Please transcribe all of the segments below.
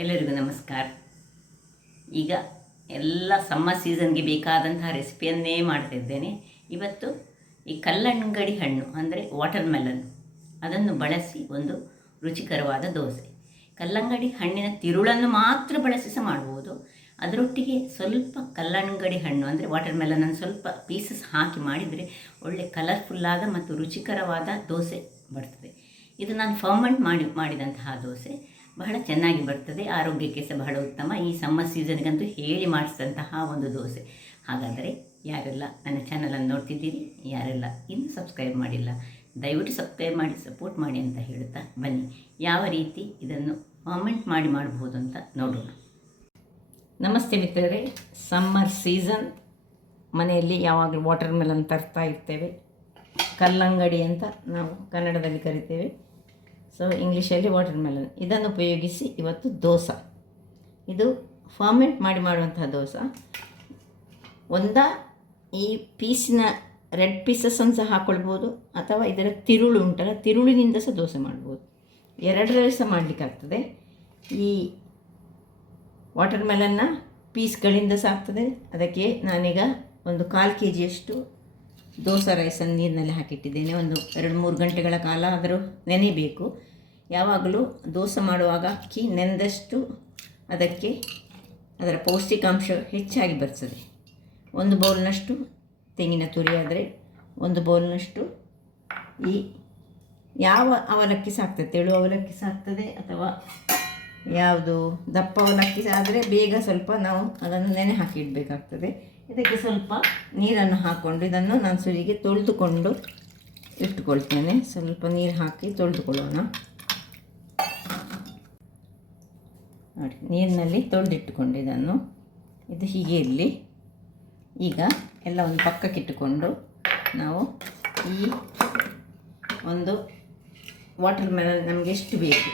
ಎಲ್ಲರಿಗೂ ನಮಸ್ಕಾರ. ಈಗ ಎಲ್ಲ ಸಮ್ಮರ್ ಸೀಸನ್ಗೆ ಬೇಕಾದಂತಹ ರೆಸಿಪಿಯನ್ನೇ ಮಾಡ್ತಿದ್ದೇನೆ. ಇವತ್ತು ಈ ಕಲ್ಲಂಗಡಿ ಹಣ್ಣು ಅಂದರೆ ವಾಟರ್ ಮೆಲನ್ ಅದನ್ನು ಬಳಸಿ ಒಂದು ರುಚಿಕರವಾದ ದೋಸೆ. ಕಲ್ಲಂಗಡಿ ಹಣ್ಣಿನ ತಿರುಳನ್ನು ಮಾತ್ರ ಬಳಸಿ ಸಹ ಮಾಡ್ಬೋದು. ಅದರೊಟ್ಟಿಗೆ ಸ್ವಲ್ಪ ಕಲ್ಲಂಗಡಿ ಹಣ್ಣು ಅಂದರೆ ವಾಟರ್ ಮೆಲನನ್ನು ಸ್ವಲ್ಪ ಪೀಸಸ್ ಹಾಕಿ ಮಾಡಿದರೆ ಒಳ್ಳೆ ಕಲರ್ಫುಲ್ಲಾದ ಮತ್ತು ರುಚಿಕರವಾದ ದೋಸೆ ಬರ್ತದೆ. ಇದು ನಾನು ಫರ್ಮೆಂಟ್ ಮಾಡಿದಂತಹ ದೋಸೆ. ಬಹಳ ಚೆನ್ನಾಗಿ ಬರ್ತದೆ, ಆರೋಗ್ಯಕ್ಕೆ ಸಹ ಬಹಳ ಉತ್ತಮ. ಈ ಸಮ್ಮರ್ ಸೀಸನ್ಗಂತೂ ಹೇಳಿ ಮಾಡಿಸಿದಂತಹ ಒಂದು ದೋಸೆ. ಹಾಗಾದರೆ ಯಾರೆಲ್ಲ ನನ್ನ ಚಾನಲನ್ನು ನೋಡ್ತಿದ್ದೀರಿ, ಯಾರೆಲ್ಲ ಇನ್ನೂ ಸಬ್ಸ್ಕ್ರೈಬ್ ಮಾಡಿಲ್ಲ, ದಯವಿಟ್ಟು ಸಬ್ಸ್ಕ್ರೈಬ್ ಮಾಡಿ ಸಪೋರ್ಟ್ ಮಾಡಿ ಅಂತ ಹೇಳುತ್ತಾ ಬನ್ನಿ ಯಾವ ರೀತಿ ಇದನ್ನು ಫರ್ಮೆಂಟ್ ಮಾಡ್ಬೋದು ಅಂತ ನೋಡೋಣ. ನಮಸ್ತೆ ಮಿತ್ರರೇ. ಸಮ್ಮರ್ ಸೀಸನ್, ಮನೆಯಲ್ಲಿ ಯಾವಾಗಲೂ ವಾಟರ್ ಮೆಲನ್ ತರ್ತಾ ಇರ್ತೇವೆ. ಕಲ್ಲಂಗಡಿ ಅಂತ ನಾವು ಕನ್ನಡದಲ್ಲಿ ಕರಿತೇವೆ, ಸೊ ಇಂಗ್ಲೀಷಲ್ಲಿ ವಾಟರ್ ಮೆಲನ್. ಇದನ್ನು ಉಪಯೋಗಿಸಿ ಇವತ್ತು ದೋಸೆ, ಇದು ಫರ್ಮೆಂಟ್ ಮಾಡುವಂತಹ ದೋಸೆ. ಈ ಪೀಸಿನ ರೆಡ್ ಪೀಸಸ್ಸನ್ನು ಸಹ ಹಾಕ್ಕೊಳ್ಬೋದು, ಅಥವಾ ಇದರ ತಿರುಳು ಉಂಟಲ್ಲ, ತಿರುಳಿನಿಂದ ಸಹ ದೋಸೆ ಮಾಡ್ಬೋದು. ಎರಡರಲ್ಲಿ ಸಹ ಮಾಡಲಿಕ್ಕಾಗ್ತದೆ. ಈ ವಾಟರ್ ಮೆಲನ್ನ ಪೀಸ್ಗಳಿಂದ ಸಹ ಆಗ್ತದೆ. ಅದಕ್ಕೆ ನಾನೀಗ ಒಂದು 1/4 kg ದೋಸೆ ರೈಸನ್ನು ನೀರಿನಲ್ಲಿ ಹಾಕಿಟ್ಟಿದ್ದೇನೆ. ಒಂದು 2-3 ಗಂಟೆಗಳ ಕಾಲ ಆದರೂ ನೆನೆಯಬೇಕು. ಯಾವಾಗಲೂ ದೋಸೆ ಮಾಡುವಾಗ ಅಕ್ಕಿ ನೆನೆದಷ್ಟು ಅದಕ್ಕೆ ಅದರ ಪೌಷ್ಟಿಕಾಂಶ ಹೆಚ್ಚಾಗಿ ಬರ್ತದೆ. 1 ಬೌಲ್ನಷ್ಟು ತೆಂಗಿನ ತುರಿ ಆದರೆ 1 ಬೌಲ್ನಷ್ಟು ಈ ಯಾವ ಅವಲಕ್ಕಿ ಸಾಕ್ತದೆ, ತೆಳು ಅವಲಕ್ಕಿ ಸಾಕ್ತದೆ, ಅಥವಾ ಯಾವುದು ದಪ್ಪ ಅವಲಕ್ಕಿ ಆದರೆ ಬೇಗ ಸ್ವಲ್ಪ ನಾವು ಅದನ್ನು ನೆನೆ ಹಾಕಿ ಇಡಬೇಕಾಗ್ತದೆ. ಇದಕ್ಕೆ ಸ್ವಲ್ಪ ನೀರನ್ನು ಹಾಕ್ಕೊಂಡು ಇದನ್ನು ನಾನು ಸುರಿಗೆ ತೊಳೆದುಕೊಂಡು ಇಟ್ಟುಕೊಳ್ತೇನೆ. ಸ್ವಲ್ಪ ನೀರು ಹಾಕಿ ತೊಳೆದುಕೊಳ್ಳೋಣ. ನೋಡಿ, ನೀರಿನಲ್ಲಿ ತೊಳೆದಿಟ್ಟುಕೊಂಡು ಇದು ಹೀಗೆ ಇರಲಿ. ಈಗ ಎಲ್ಲ ಒಂದು ಪಕ್ಕಕ್ಕಿಟ್ಟುಕೊಂಡು ನಾವು ಈ ಒಂದು ವಾಟರ್ ಮೆಲನ್ ನಮಗೆ ಎಷ್ಟು ಬೇಕು,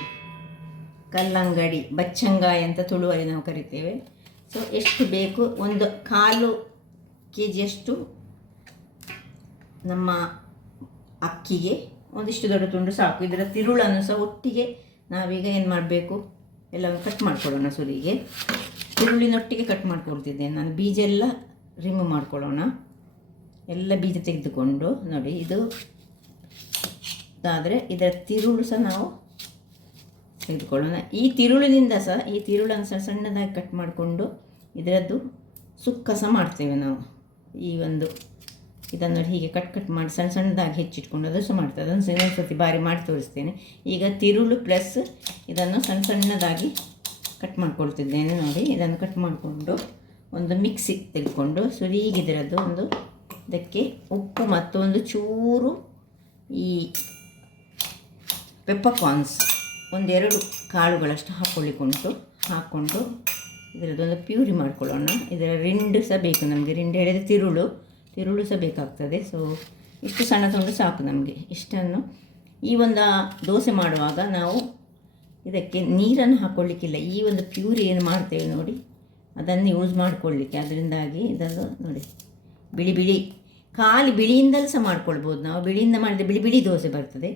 ಕಲ್ಲಂಗಡಿ ಬಚ್ಚಂಗಾಯಿ ಅಂತ ತುಳುವಲ್ಲಿ ನಾವು ಕರಿತೇವೆ. ಸೊ ಎಷ್ಟು ಬೇಕು, 1/4 kg ನಮ್ಮ ಅಕ್ಕಿಗೆ ಒಂದಿಷ್ಟು ದೊಡ್ಡ ತುಂಡು ಸಾಕು. ಇದರ ತಿರುಳನ್ನು ಸಹ ಒಟ್ಟಿಗೆ ನಾವೀಗ ಏನು ಮಾಡಬೇಕು, ಎಲ್ಲವನ್ನು ಕಟ್ ಮಾಡ್ಕೊಳ್ಳೋಣ. ಸುರಿಗೆ ತಿರುಳಿನೊಟ್ಟಿಗೆ ಕಟ್ ಮಾಡ್ಕೊಳ್ತಿದ್ದೇನೆ ನಾನು. ಬೀಜ ಎಲ್ಲ ರಿಮೂವ್ ಮಾಡ್ಕೊಳ್ಳೋಣ. ಎಲ್ಲ ಬೀಜ ತೆಗೆದುಕೊಂಡು ನೋಡಿ, ಇದು ಅದಾದರೆ ಇದರ ತಿರುಳು ಸಹ ನಾವು ತೆಗೆದುಕೊಳ್ಳೋಣ. ಈ ತಿರುಳನ್ನು ಸಹ ಸಣ್ಣದಾಗಿ ಕಟ್ ಮಾಡಿಕೊಂಡು ಇದರದ್ದು ಸುಕ್ಕ ಸಹ ಮಾಡ್ತೇವೆ ನಾವು. ಇದನ್ನು ಹೀಗೆ ಕಟ್ ಮಾಡಿ ಸಣ್ಣದಾಗಿ ಹೆಚ್ಚಿಟ್ಕೊಂಡು ಅದು ಸಹ ಮಾಡ್ತೇವೆ. ಅದನ್ನು ಇನ್ನೊಂದು ಸರ್ತಿ ಬಾರಿ ಮಾಡಿ ತೋರಿಸ್ತೇನೆ. ಈಗ ತಿರುಳು ಪ್ಲಸ್ ಇದನ್ನು ಸಣ್ಣದಾಗಿ ಕಟ್ ಮಾಡ್ಕೊಳ್ತಿದ್ದೇನೆ. ನೋಡಿ, ಇದನ್ನು ಕಟ್ ಮಾಡಿಕೊಂಡು ಒಂದು ಮಿಕ್ಸಿ ತೆಗೆದುಕೊಂಡು ಸುರಿಗಿದಿರೋದು ಇದಕ್ಕೆ ಉಪ್ಪು ಮತ್ತು ಒಂದು ಚೂರು ಈ ಪೆಪ್ಪರ್ಕಾರ್ನ್ಸ್ 1-2 ಕಾಳುಗಳಷ್ಟು ಹಾಕ್ಕೊಂಡು ಇದರದ್ದೊಂದು ಪ್ಯೂರಿ ಮಾಡ್ಕೊಳ್ಳೋಣ. ಇದರ ರಿಂಡು ಸಹ ಬೇಕು ನಮಗೆ. ರಿಂಡು ಹೇಳಿದರೆ ತಿರುಳು ಸಹ ಬೇಕಾಗ್ತದೆ. ಸೊ ಇಷ್ಟು ಸಣ್ಣ ತುಂಡು ಸಾಕು ನಮಗೆ. ಇಷ್ಟನ್ನು ಈ ಒಂದು ದೋಸೆ ಮಾಡುವಾಗ ನಾವು ಇದಕ್ಕೆ ನೀರನ್ನು ಹಾಕ್ಕೊಳ್ಳಿಕ್ಕಿಲ್ಲ. ಈ ಒಂದು ಪ್ಯೂರಿ ಏನು ಮಾಡ್ತೇವೆ ನೋಡಿ, ಅದನ್ನು ಯೂಸ್ ಮಾಡಿಕೊಳ್ಳಿಕ್ಕೆ. ಅದರಿಂದಾಗಿ ಇದನ್ನು ನೋಡಿ, ಬಿಳಿ ಖಾಲಿ ಬಿಳಿಯಿಂದಲೂ ಸಹ ಮಾಡ್ಕೊಳ್ಬೋದು ನಾವು. ಬಿಳಿಯಿಂದ ಮಾಡಿದರೆ ಬಿಳಿ ದೋಸೆ ಬರ್ತದೆ.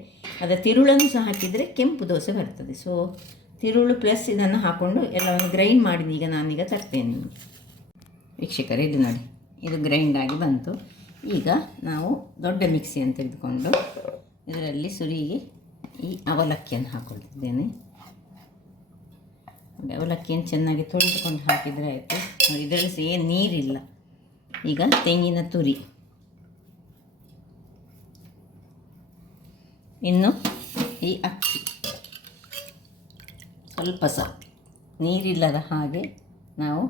ಅದರ ತಿರುಳನ್ನು ಸಹ ಹಾಕಿದರೆ ಕೆಂಪು ದೋಸೆ ಬರ್ತದೆ. ಸೊ ತಿರುಳು ಪ್ಲಸ್ ಇದನ್ನು ಹಾಕ್ಕೊಂಡು ಎಲ್ಲವನ್ನು ಗ್ರೈಂಡ್ ಮಾಡಿ ಈಗ ನಾನೀಗ ತರ್ತೇನೆ ನಿಮಗೆ. ವೀಕ್ಷಕರೇ, ಇದು ನೋಡಿ, ಇದು ಗ್ರೈಂಡ್ ಆಗಿ ಬಂತು. ಈಗ ನಾವು ದೊಡ್ಡ ಮಿಕ್ಸಿಯನ್ನು ತೆಗೆದುಕೊಂಡು ಇದರಲ್ಲಿ ಸುರಿಗೆ ಈ ಅವಲಕ್ಕಿಯನ್ನು ಹಾಕ್ಕೊಳ್ತಿದ್ದೇನೆ. ಅವಲಕ್ಕಿಯನ್ನು ಚೆನ್ನಾಗಿ ತೊಳೆದುಕೊಂಡು ಹಾಕಿದರೆ ಆಯಿತು. ನೋಡಿ, ಇದರಲ್ಲಿ ಸಹ ಏನು ನೀರಿಲ್ಲ. ಈಗ ತೆಂಗಿನ ತುರಿ, ಇನ್ನು ಈ ಅಕ್ಕಿ ಸ್ವಲ್ಪ ಸಹ ನೀರಿಲ್ಲದ ಹಾಗೆ ನಾವು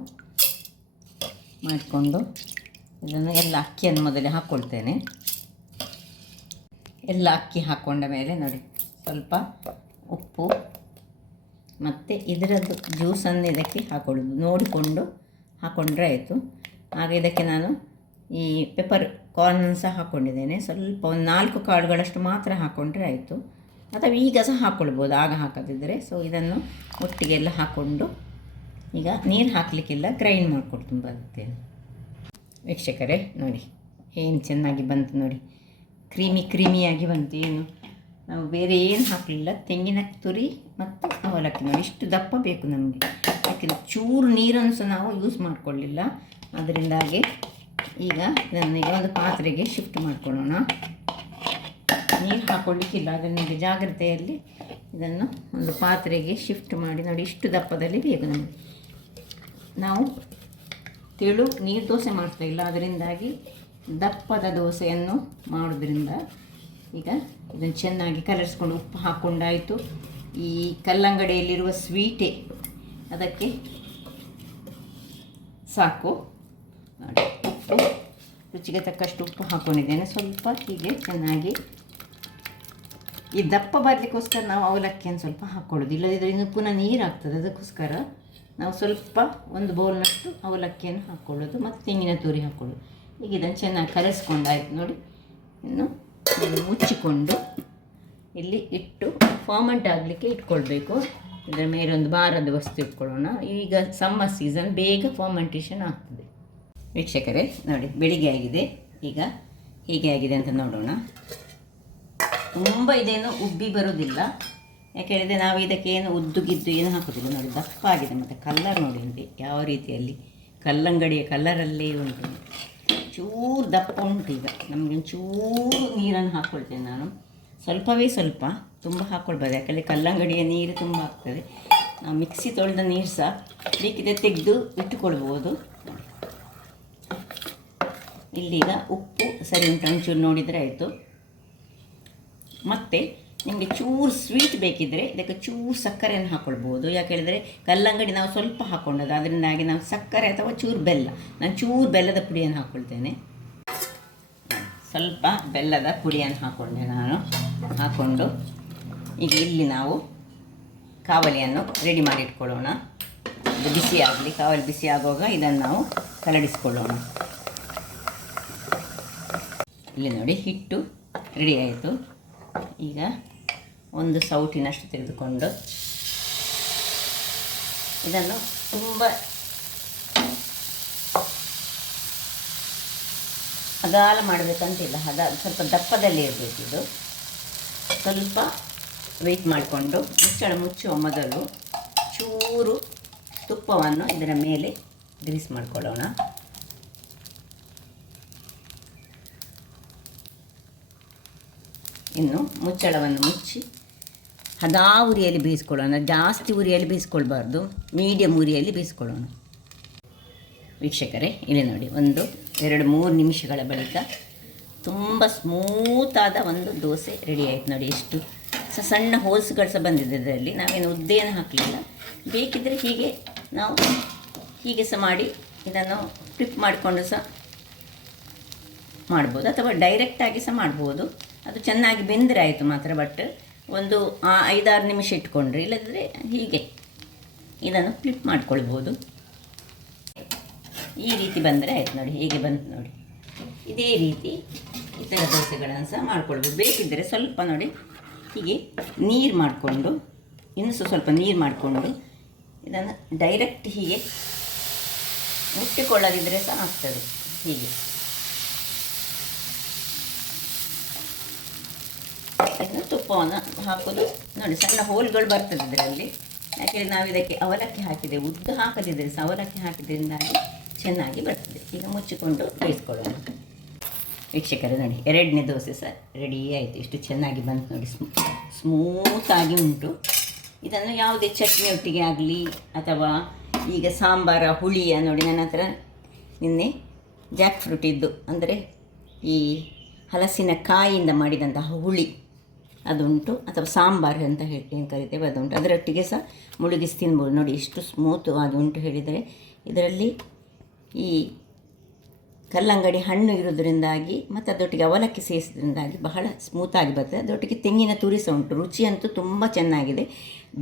ಮಾಡಿಕೊಂಡು ಇದನ್ನು ಎಲ್ಲ ಅಕ್ಕಿಯನ್ನು ಮೊದಲೇ ಹಾಕ್ಕೊಳ್ತೇನೆ. ಎಲ್ಲ ಅಕ್ಕಿ ಹಾಕ್ಕೊಂಡ ಮೇಲೆ ನೋಡಿ, ಸ್ವಲ್ಪ ಉಪ್ಪು ಮತ್ತು ಇದರದ್ದು ಜ್ಯೂಸನ್ನು ಇದಕ್ಕೆ ಹಾಕೊಳ್ಳೋದು ನೋಡಿಕೊಂಡು ಹಾಕ್ಕೊಂಡ್ರೆ ಆಯಿತು. ಹಾಗೆ ಇದಕ್ಕೆ ನಾನು ಈ ಪೆಪ್ಪರ್ ಕಾರ್ನನ್ನು ಸಹ ಹಾಕ್ಕೊಂಡಿದ್ದೇನೆ. ಸ್ವಲ್ಪ ಒಂದು 4 ಕಾಳುಗಳಷ್ಟು ಮಾತ್ರ ಹಾಕ್ಕೊಂಡ್ರೆ ಆಯಿತು, ಅಥವಾ ಈಗ ಸಹ ಹಾಕ್ಕೊಳ್ಬೋದು ಆಗ ಹಾಕದಿದ್ದರೆ. ಸೊ ಇದನ್ನು ಒಟ್ಟಿಗೆಲ್ಲ ಹಾಕ್ಕೊಂಡು ಈಗ ನೀರು ಹಾಕಲಿಕ್ಕಿಲ್ಲ, ಗ್ರೈಂಡ್ ಮಾಡ್ಕೊಳ್ತೀನಿ ಬರ್ತೇನೆ. ವೀಕ್ಷಕರೇ ನೋಡಿ, ಏನು ಚೆನ್ನಾಗಿ ಬಂತು ನೋಡಿ, ಕ್ರೀಮಿಯಾಗಿ ಬಂತು. ನಾವು ಬೇರೆ ಏನು ಹಾಕಲಿಲ್ಲ, ತೆಂಗಿನ ತುರಿ ಮತ್ತು ಅವಲಕ್ಕಿ ನೋಡಿ ಇಷ್ಟು ದಪ್ಪ ಬೇಕು ನಮಗೆ. ಯಾಕೆಂದರೆ ಚೂರು ನೀರನ್ನು ಸಹ ನಾವು ಯೂಸ್ ಮಾಡಿಕೊಳ್ಳಿಲ್ಲ. ಅದರಿಂದಾಗಿ ಈಗ ಇದನ್ನು ಒಂದು ಪಾತ್ರೆಗೆ ಶಿಫ್ಟ್ ಮಾಡ್ಕೊಳ್ಳೋಣ. ನೀರು ಹಾಕ್ಕೊಳ್ಳಿಕ್ಕಿಲ್ಲ, ಅದರಿಂದ ಜಾಗ್ರತೆಯಲ್ಲಿ ಇದನ್ನು ಒಂದು ಪಾತ್ರೆಗೆ ಶಿಫ್ಟ್ ಮಾಡಿ ನೋಡಿ ಇಷ್ಟು ದಪ್ಪದಲ್ಲಿ ಬೇಕು ನಮಗೆ. ನಾವು ತೆಳು ನೀರು ದೋಸೆ ಮಾಡ್ತಾ ಇಲ್ಲ, ಅದರಿಂದಾಗಿ ದಪ್ಪದ ದೋಸೆಯನ್ನು ಮಾಡೋದ್ರಿಂದ ಈಗ ಇದನ್ನು ಚೆನ್ನಾಗಿ ಕಲರಿಸ್ಕೊಂಡು ಉಪ್ಪು ಹಾಕ್ಕೊಂಡಾಯಿತು. ಈ ಕಲ್ಲಂಗಡಿಯಲ್ಲಿರುವ ಸ್ವೀಟೇ ಅದಕ್ಕೆ ಸಾಕು ನೋಡಿ. ಉಪ್ಪು ರುಚಿಗೆ ತಕ್ಕಷ್ಟು ಉಪ್ಪು ಹಾಕ್ಕೊಂಡಿದ್ದೇನೆ. ಸ್ವಲ್ಪ ಹೀಗೆ ಚೆನ್ನಾಗಿ ಈ ದಪ್ಪ ಬರಲಿಕ್ಕೋಸ್ಕರ ನಾವು ಅವಲಕ್ಕಿಯನ್ನು ಸ್ವಲ್ಪ ಹಾಕ್ಕೊಳ್ಳೋದು, ಇಲ್ಲದಿದ್ದರೆ ಇನ್ನು ಪುನಃ ನೀರು ಆಗ್ತದೆ. ಅದಕ್ಕೋಸ್ಕರ ನಾವು ಸ್ವಲ್ಪ ಒಂದು ಬೌಲ್ನಷ್ಟು ಅವಲಕ್ಕಿಯನ್ನು ಹಾಕ್ಕೊಳ್ಳೋದು ಮತ್ತು ತೆಂಗಿನ ತುರಿ ಹಾಕ್ಕೊಳ್ಳೋದು. ಈಗ ಇದನ್ನು ಚೆನ್ನಾಗಿ ಕಲಸ್ಕೊಂಡಾಯ್ತು ನೋಡಿ. ಇನ್ನು ಮುಚ್ಚಿಕೊಂಡು ಇಲ್ಲಿ ಇಟ್ಟು ಫಾರ್ಮೆಂಟ್ ಆಗಲಿಕ್ಕೆ ಇಟ್ಕೊಳ್ಬೇಕು. ಇದರ ಮೇಲೆ ಒಂದು ಭಾರದ ವಸ್ತು ಇಟ್ಕೊಳ್ಳೋಣ. ಈಗ ಸಮ್ಮರ್ ಸೀಸನ್, ಬೇಗ ಫಾರ್ಮೆಂಟೇಷನ್ ಆಗ್ತದೆ. ವೀಕ್ಷಕರೇ ನೋಡಿ, ಬೆಳಿಗ್ಗೆ ಆಗಿದೆ. ಈಗ ಹೇಗೆ ಆಗಿದೆ ಅಂತ ನೋಡೋಣ. ತುಂಬ ಇದೇನು ಉಬ್ಬಿ ಬರೋದಿಲ್ಲ, ಯಾಕೆ ಹೇಳಿದರೆ ನಾವು ಇದಕ್ಕೆ ಏನು ಉದ್ದುಗಿದ್ದು ಏನು ಹಾಕೋದಿಲ್ಲ. ನೋಡಿ ದಪ್ಪ ಆಗಿದೆ, ಮತ್ತು ಕಲ್ಲರ್ ನೋಡಿ ನೋಡಿ ಯಾವ ರೀತಿಯಲ್ಲಿ ಕಲ್ಲಂಗಡಿಯ ಕಲ್ಲರಲ್ಲೇ ಉಂಟು. ಚೂರು ದಪ್ಪ ಉಂಟು. ಈಗ ನಮಗೆ ಚೂರು ನೀರನ್ನು ಹಾಕ್ಕೊಳ್ತೇನೆ ನಾನು, ಸ್ವಲ್ಪವೇ ಸ್ವಲ್ಪ, ತುಂಬ ಹಾಕ್ಕೊಳ್ಬಾರ್ದು. ಯಾಕಂದರೆ ಕಲ್ಲಂಗಡಿಯ ನೀರು ತುಂಬ ಆಗ್ತದೆ. ನಾವು ಮಿಕ್ಸಿ ತೊಳೆದ ನೀರು ಸಹ ಬೇಕಿದೆ ತೆಗೆದು ಇಟ್ಟುಕೊಳ್ಬೋದು. ಇಲ್ಲೀಗ ಉಪ್ಪು ಸರಿ ಉಂಟು ಒಂಚೂರು ನೋಡಿದರೆ ಆಯಿತು. ಮತ್ತು ನಿಮಗೆ ಚೂರು ಸ್ವೀಟ್ ಬೇಕಿದ್ದರೆ ಇದಕ್ಕೆ ಚೂರು ಸಕ್ಕರೆಯನ್ನು ಹಾಕ್ಕೊಳ್ಬೋದು. ಯಾಕೆ ಹೇಳಿದರೆ ಕಲ್ಲಂಗಡಿ ನಾವು ಸ್ವಲ್ಪ ಹಾಕ್ಕೊಂಡದ್ದು, ಅದರಿಂದಾಗಿ ನಾವು ಸಕ್ಕರೆ ಅಥವಾ ಚೂರು ಬೆಲ್ಲ, ನಾನು ಚೂರು ಬೆಲ್ಲದ ಪುಡಿಯನ್ನು ಹಾಕ್ಕೊಳ್ತೇನೆ. ಸ್ವಲ್ಪ ಬೆಲ್ಲದ ಪುಡಿಯನ್ನು ಹಾಕ್ಕೊಂಡೆ ನಾನು. ಹಾಕ್ಕೊಂಡು ಈಗ ಇಲ್ಲಿ ನಾವು ಕಾವಲಿಯನ್ನು ರೆಡಿ ಮಾಡಿ ಇಟ್ಕೊಳ್ಳೋಣ. ಇದು ಬಿಸಿ ಆಗಲಿ, ಕಾವಲಿ ಬಿಸಿ ಆಗುವಾಗ ಇದನ್ನು ನಾವು ಕಲಡಿಸ್ಕೊಳ್ಳೋಣ. ಇಲ್ಲಿ ನೋಡಿ ಹಿಟ್ಟು ರೆಡಿ ಆಯಿತು. ಈಗ ಒಂದು ಸೌಟಿನಷ್ಟು ತೆಗೆದುಕೊಂಡು ಇದನ್ನು ತುಂಬ ಅಗಾಲ ಮಾಡಬೇಕಂತಿಲ್ಲ, ಸ್ವಲ್ಪ ದಪ್ಪದಲ್ಲಿ ಇರಬೇಕು. ಇದು ಸ್ವಲ್ಪ ವೆಯ್ಟ್ ಮಾಡಿಕೊಂಡು ಮುಚ್ಚುವ ಮೊದಲು ಚೂರು ತುಪ್ಪವನ್ನು ಇದರ ಮೇಲೆ ಗ್ರೀಸ್ ಮಾಡಿಕೊಳ್ಳೋಣ. ಇನ್ನು ಮುಚ್ಚಳವನ್ನು ಮುಚ್ಚಿ ಹದಾ ಉರಿಯಲ್ಲಿ ಬೇಯಿಸ್ಕೊಳ್ಳೋಣ. ಜಾಸ್ತಿ ಉರಿಯಲ್ಲಿ ಬೇಯಿಸ್ಕೊಳ್ಬಾರ್ದು, ಮೀಡಿಯಮ್ ಉರಿಯಲ್ಲಿ ಬೇಯಿಸ್ಕೊಳ್ಳೋಣ. ವೀಕ್ಷಕರೇ ಇಲ್ಲಿ ನೋಡಿ, 1-2-3 ನಿಮಿಷಗಳ ಬಳಿಕ ತುಂಬ ಸ್ಮೂತಾದ ಒಂದು ದೋಸೆ ರೆಡಿ ಆಯಿತು ನೋಡಿ. ಎಷ್ಟು ಸಣ್ಣ ಹೋಲ್ಸ್ಗಳು ಸಹ ಬಂದಿದೆ ಇದರಲ್ಲಿ. ನಾವೇನು ಉದ್ದೇನು ಹಾಕಲಿಲ್ಲ. ಬೇಕಿದ್ದರೆ ಹೀಗೆ ನಾವು ಹೀಗೆ ಸಹ ಮಾಡಿ ಇದನ್ನು ಫ್ಲಿಪ್ ಮಾಡಿಕೊಂಡು ಸಹ ಮಾಡ್ಬೋದು, ಅಥವಾ ಡೈರೆಕ್ಟಾಗಿ ಸಹ ಮಾಡ್ಬೋದು. ಅದು ಚೆನ್ನಾಗಿ ಬೆಂದರೆ ಆಯಿತು ಮಾತ್ರ. ಬಟ್ ಒಂದು 5-6 ನಿಮಿಷ ಇಟ್ಕೊಂಡ್ರೆ, ಇಲ್ಲದಿದ್ದರೆ ಹೀಗೆ ಇದನ್ನು ಫ್ಲಿಪ್ ಮಾಡ್ಕೊಳ್ಬೋದು. ಈ ರೀತಿ ಬಂದರೆ ಆಯಿತು ನೋಡಿ, ಹೇಗೆ ಬಂತು ನೋಡಿ. ಇದೇ ರೀತಿ ಇತರ ದೋಸೆಗಳನ್ನು ಸಹ ಮಾಡ್ಕೊಳ್ಬೋದು. ಬೇಕಿದ್ದರೆ ಸ್ವಲ್ಪ ನೋಡಿ ಹೀಗೆ ನೀರು ಮಾಡಿಕೊಂಡು, ಇನ್ನೂ ಸ್ವಲ್ಪ ನೀರು ಮಾಡಿಕೊಂಡು ಇದನ್ನು ಡೈರೆಕ್ಟ್ ಹೀಗೆ ಮುಟ್ಟಿಕೊಳ್ಳದಿದ್ದರೆ ಸಹ ಆಗ್ತದೆ. ಹೀಗೆ ಇನ್ನು ತುಪ್ಪವನ್ನು ಹಾಕೋದು ನೋಡಿ. ಸಣ್ಣ ಹೋಲ್ಗಳು ಬರ್ತದೆ ಇದರಲ್ಲಿ, ಯಾಕೆಂದರೆ ನಾವು ಇದಕ್ಕೆ ಅವಲಕ್ಕಿ ಹಾಕಿದೆ. ಉದ್ದು ಹಾಕದಿದ್ದರೆ ಸಹ ಅವಲಕ್ಕಿ ಹಾಕಿದ್ರಿಂದಾಗಿ ಚೆನ್ನಾಗಿ ಬರ್ತದೆ. ಈಗ ಮುಚ್ಚಿಕೊಂಡು ಬೇಯಿಸ್ಕೊಳ್ಳೋಣ. ವೀಕ್ಷಕರೇ ನೋಡಿ, 2ನೇ ದೋಸೆ ಸಹ ರೆಡಿ ಆಯಿತು. ಎಷ್ಟು ಚೆನ್ನಾಗಿ ಬಂತು ನೋಡಿ, ಸ್ಮೂತಾಗಿ ಉಂಟು. ಇದನ್ನು ಯಾವುದೇ ಚಟ್ನಿ ಒಟ್ಟಿಗೆ ಆಗಲಿ, ಅಥವಾ ಈಗ ಸಾಂಬಾರ ಹುಳಿಯ ನೋಡಿ, ನನ್ನ ಹತ್ರ ನಿನ್ನೆ ಜಾಕ್ ಫ್ರೂಟ್ ಇದ್ದು, ಅಂದರೆ ಈ ಹಲಸಿನ ಕಾಯಿಯಿಂದ ಮಾಡಿದಂತಹ ಹುಳಿ ಅದುಂಟು, ಅಥವಾ ಸಾಂಬಾರು ಅಂತ ಹೇಳಿ ಏನು ಕರಿತೇವೆ ಅದುಂಟು. ಅದರೊಟ್ಟಿಗೆ ಸಹ ಮುಳುಗಿಸಿ ತಿನ್ಬೋದು ನೋಡಿ. ಎಷ್ಟು ಸ್ಮೂತವಾಗಿ ಉಂಟು ಹೇಳಿದರೆ. ಇದರಲ್ಲಿ ಈ ಕಲ್ಲಂಗಡಿ ಹಣ್ಣು ಇರೋದ್ರಿಂದಾಗಿ ಮತ್ತು ಅದರೊಟ್ಟಿಗೆ ಅವಲಕ್ಕಿ ಸೇರಿಸೋದ್ರಿಂದಾಗಿ ಬಹಳ ಸ್ಮೂತಾಗಿ ಬರ್ತದೆ. ಅದರೊಟ್ಟಿಗೆ ತೆಂಗಿನ ತುರಿ ಸಹ ಉಂಟು. ರುಚಿ ಅಂತೂ ತುಂಬ ಚೆನ್ನಾಗಿದೆ.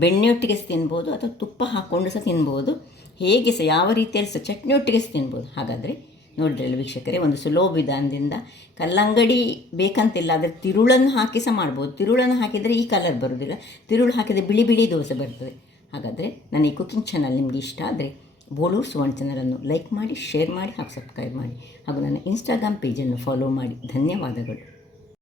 ಬೆಣ್ಣೆಯೊಟ್ಟಿಗೆ ಸಹ ತಿನ್ಬೋದು, ಅಥವಾ ತುಪ್ಪ ಹಾಕ್ಕೊಂಡು ಸಹ ತಿನ್ಬೋದು. ಹೇಗೆ ಸಹ ಯಾವ ರೀತಿಯಲ್ಲಿ ಸಹ ಚಟ್ನಿಯೊಟ್ಟಿಗೆ ಸಹ ತಿನ್ಬೋದು. ಹಾಗಾದರೆ ನೋಡಿದ್ರಲ್ಲ ವೀಕ್ಷಕರೇ, ಒಂದು ಸುಲಭ ವಿಧಾನದಿಂದ ಕಲ್ಲಂಗಡಿ ಬೇಕಂತಿಲ್ಲ, ಆದರೆ ತಿರುಳನ್ನು ಹಾಕಿ ಸಹ ಮಾಡ್ಬೋದು. ತಿರುಳನ್ನು ಹಾಕಿದರೆ ಈ ಕಲರ್ ಬರೋದಿಲ್ಲ, ತಿರುಳು ಹಾಕಿದರೆ ಬಿಳಿ ಬಿಳಿ ದೋಸೆ ಬರ್ತದೆ. ಹಾಗಾದರೆ ನನ್ನ ಈ ಕುಕಿಂಗ್ ಚಾನಲ್ ನಿಮಗೆ ಇಷ್ಟ ಆದರೆ ಬೋಳೂರು ಸುವರ್ಣ ಚಾನಲನ್ನು ಲೈಕ್ ಮಾಡಿ, ಶೇರ್ ಮಾಡಿ, ಹಾಗೂ ಸಬ್ಸ್ಕ್ರೈಬ್ ಮಾಡಿ, ಹಾಗೂ ನನ್ನ ಇನ್ಸ್ಟಾಗ್ರಾಮ್ ಪೇಜನ್ನು ಫಾಲೋ ಮಾಡಿ. ಧನ್ಯವಾದಗಳು.